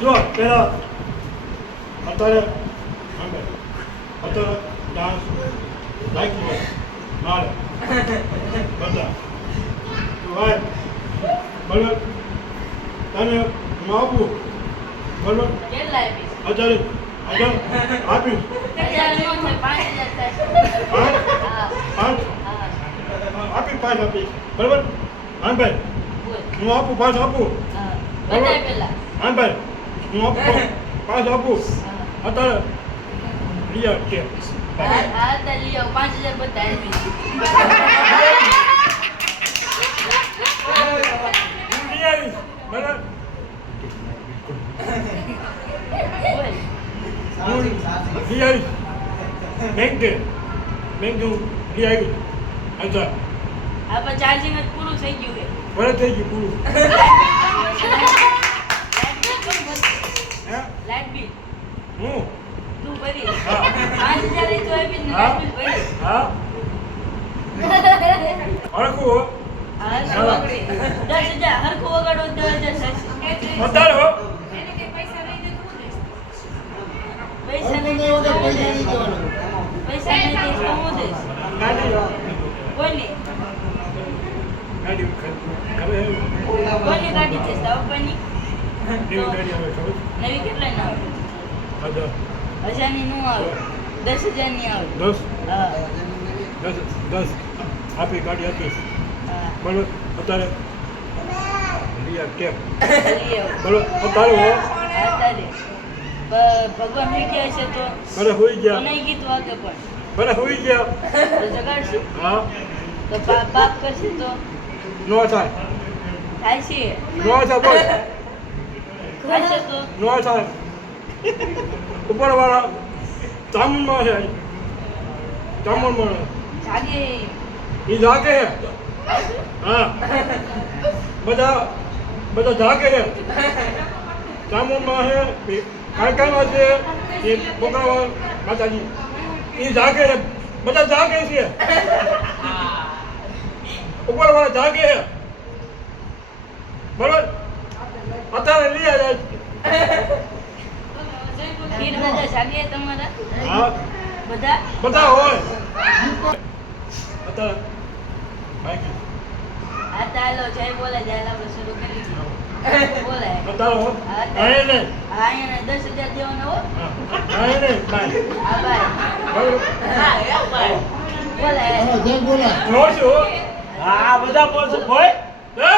જો પેલા અત્યારે અત્યારે ડાન્સ લાઈક મારે બધા ભાઈ બરાબર તને હું આપું બરાબર અત્યારે આપીશ 5 આપીશ બરાબર હા ભાઈ હું આપું 5 આપું હા ભાઈ હું આપું 5 આપું અત્યારે લઈ આવ કે લઈ આવ 5000 બધા ચાર્જિંગ જ પૂરું થઈ ગયું થઈ ગયું પૂરું લાઈટ બિલ હું તું ભરી 5000 એ તો આપી ને લાઈટ બિલ ભરી હરખું હા 10000 હરખું વગાડો 10000 થશે વધારે હો પૈસા નહીં દે પૈસા નહીં દે શું દે કોની ગાડી છે સાવપની નવી કેટલા ના આવે 1000 ની નું આવે 10000 ની આવે 10 હા 10 આપી ગાડી આપીશ બરોબર અત્યારે લિયા કેમ બરોબર અત્યારે હો અત્યારે ભગવાન હોઈ ગયા છે તો બરે હોઈ ગયા નહીં ગીત વાગે પણ બરે હોઈ ગયા તો જગાડશે હા તો બાપ કરશે તો નો થાય છે નો થાય બોલ કરશે તો નો થાય ઉપરવાળા ચામુંડમાં છે ચામુંડમાં જાગે એ જાગે છે હા બધા જાગે છે ચામુંડમાં છે કાંઈકામાં છે એ બોકાવા માતાજી એ જાગે છે બધા જાગે છે ઉપરવાળા જાગે છે બરોબર અત્યારે લઈ આવ્યા ખીર બધા જાગે તમારા હા બધા હોય અત્યારે બાકી હા ચાલો જય બોલે જાય આપણે શરૂ કરી બોલે અત્યારે હો આય ને હા એને 10000 દેવાના હો આય ને બાય હા ભાઈ બરોબર હા એ ભાઈ બોલે બોલા જો છો હા બધા બોલছো ભાઈ એ